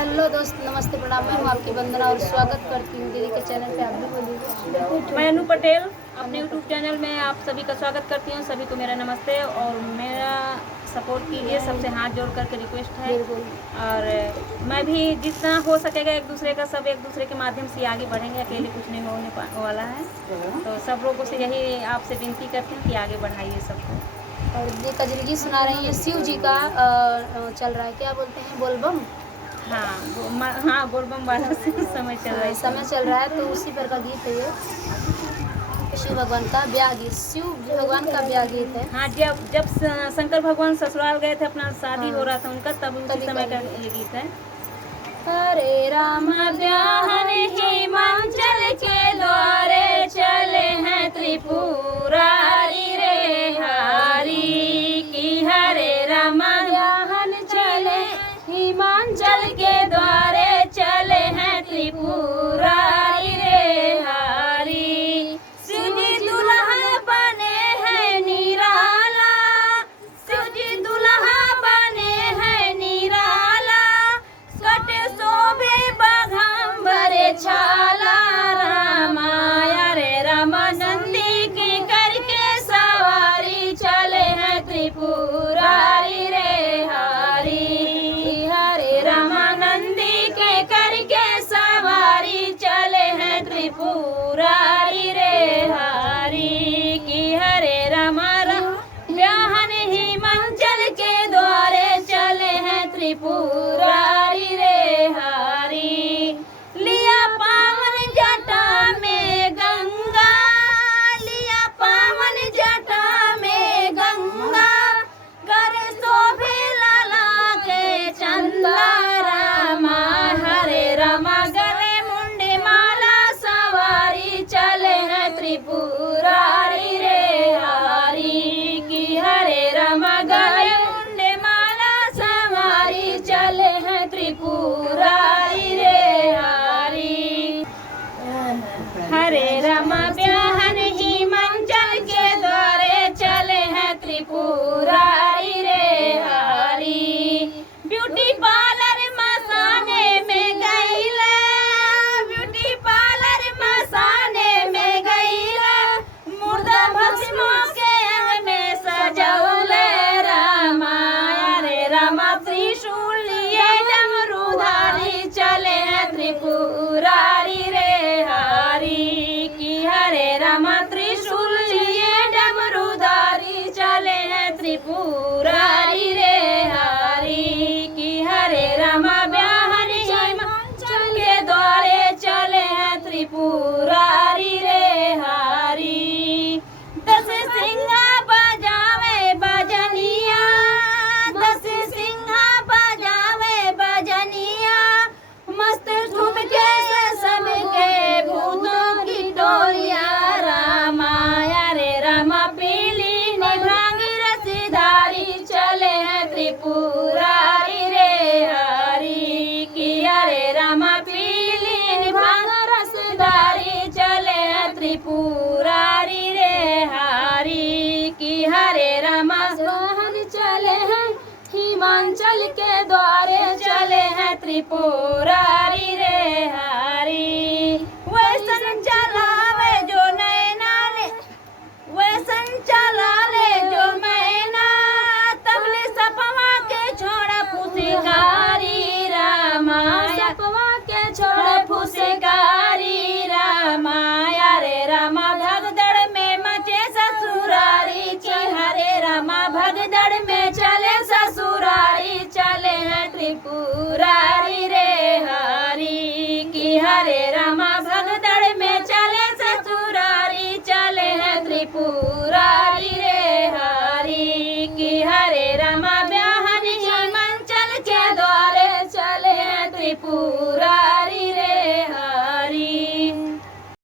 Hello दोस्त, नमस्ते, प्रणाम। मैं हूँ आपकी वंदना और स्वागत करती हूँ दीदी के चैनल पे। आप भी बोलिए। मैं अनु पटेल अपने यूट्यूब चैनल में आप सभी का स्वागत करती हूँ। सभी को मेरा नमस्ते और मेरा सपोर्ट कीजिए, सबसे हाथ जोड़ करके रिक्वेस्ट है। और मैं भी जितना हो सकेगा एक दूसरे के माध्यम से आगे बढ़ेंगे। अकेले कुछ नहीं होने वाला है, तो सब लोगों से यही आपसे विनती करती हूँ कि आगे बढ़ाइए सबको। और ये कजरी सुना रही है, शिव जी का चल रहा है, क्या बोलते हैं, बोलबम। हाँ, बोलबम वाला समय चल रहा है, तो उसी पर का गीत है ये। शिव भगवान का ब्याह गीत, शिव भगवान का ब्याह गीत है। हाँ, जब शंकर भगवान ससुराल गए थे, अपना शादी हो रहा था उनका, तब उसी समय का ये गीत है। हरे राम ब्याहन हिमाचल के द्वारे चले हैं त्रिपुरारी रे हारी की। हरे राम ब्याहन चले हिमाचल के द्वारे चले हैं त्रिपुरारी रे हारी। शिवजी दुल्हा बने हैं निराला, शिवजी दुल्हा बने हैं निराला, कट शोभे बघाम्बरे छाला। रामाया रे रामानंदी की करके सवारी चले हैं त्रिपुरारी रे हारी। हरे रामानंदी के करके सवारी चले हैं त्रिपुरारी रे हारी की। हरे रामा ब्याहन हिमाचल के द्वारे चले हैं त्रिपुरारी रे हारी। लिया पावन जटा में गंगा, लिया पावन जटा में गंगा, करे शोभे लाला के चंदा। रामा हरे रामा गले मुंडे माला सवारी चले हैं त्रिपुरारी रे हारी की। हरे रामा गले मुंडे माला सवारी चले हैं त्रिपुरारी रे हारी। हरे रामा ब्याहन हिमाचल के द्वारे चले हैं त्रिपुरारी रे हारी। ब्यूटी पार्लर मसाने में गईले, ब्यूटी पार्लर मसाने में गईले, मुर्दा भस्मों के अंग में सजौले। रामाया रे रामा त्रिशूल लिए डमरूधारी चले हैं त्रिपुरारी रे हारी की। हरे रामा त्रिशूल लिए डमरूधारी चले हैं त्रिपुरारी रे हारी की। हरे रामा ब्याहन हिमाचल के द्वारे चले हैं त्रिपुरारी रे हारी। दस सिंहा बजावे बजनिया, दस सिंहा बजावे बजनिया, मस्त ठुमके से सबके भूतों की टोलिया। रामाया रे रामा पीली निभांगी रसीधारी चले हैं त्रिपुरारी रे हारी की। हरे रामा पीली निभांग रसधारी चले हैं त्रिपुरारी रे हारी की। हरे रामा सोहन चले हैं हिमाचल के द्वारे चले हैं त्रिपुरारी रे हारी। वैसन चलावे जो नैना ले, वैसन चला ले जो मैना, तबले सपवा के छोड़ा फुसिकारी। रामाया सपवा के छोड़ा फुसिकारी। रामाया रे रामा भगदड़ में मचे ससुरारी की। हरे रामा भगदड़ में चले ससुरारी चले हैं त्रिपुरारी रे हारी की। हरे रामा भगदड़ में